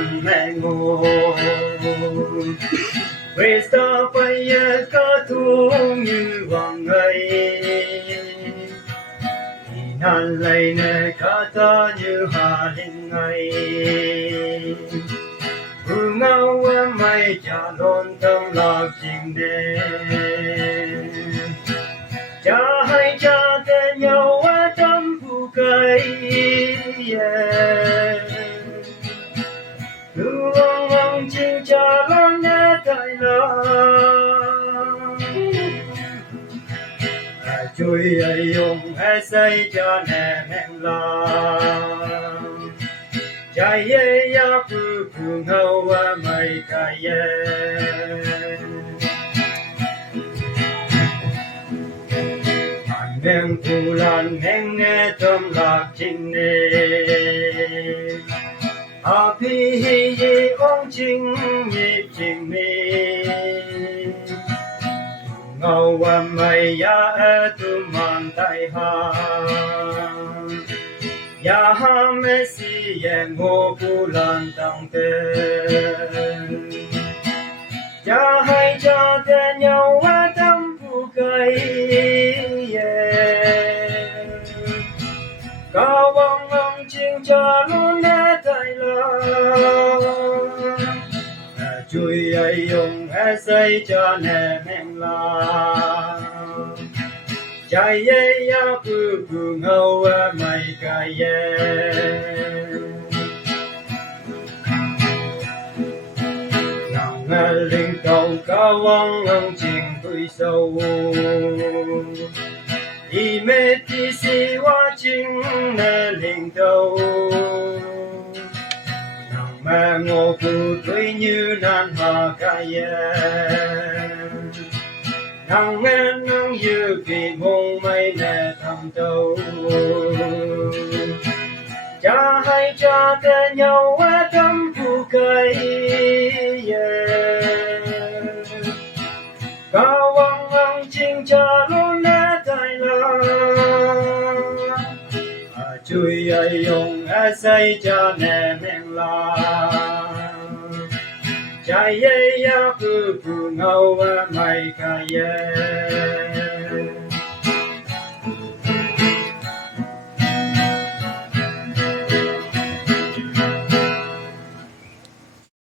nang mengo về xa phải cả thung như hoàng ấy nan lấy nè cả ta như hà linh ấy phương ngao mây cha lon tâm lạc trình đêm cha hay cha tên nhau tâm phụ cây lu ông chinh cha lon nè tại lo chui ai dùng ai say cho nè men lo trái ye ya pu pu ngâu mây cài ye neng pulan neng ne tom lạc trình nè a pi hi ong chinh nhịp trình mi ngâu mây ya tu man tai ha ya ha me si ye ngô pulan tang te cha hai cha te nhau tâm phụ cây cao ông chinh cha luôn nè tại lo chui ai dùng ai say cho nè men la trái ye ya pu pu ngâu mây cài ye nàng linh cầu cao ông chinh tuổi sâu y mê ti si wa chinh nè linh cầu nàng mẹ ngô phụ tuổi như nan hà cài ye nàng nghe nắng như kỳ mông mây nè thầm tâu cha hay cha tên nhau tâm phụ cây cao ông chinh cha luôn nè tại lo chui ai dùng ai say cha nè men la trái ye ya pu pu ngâu mây cài ye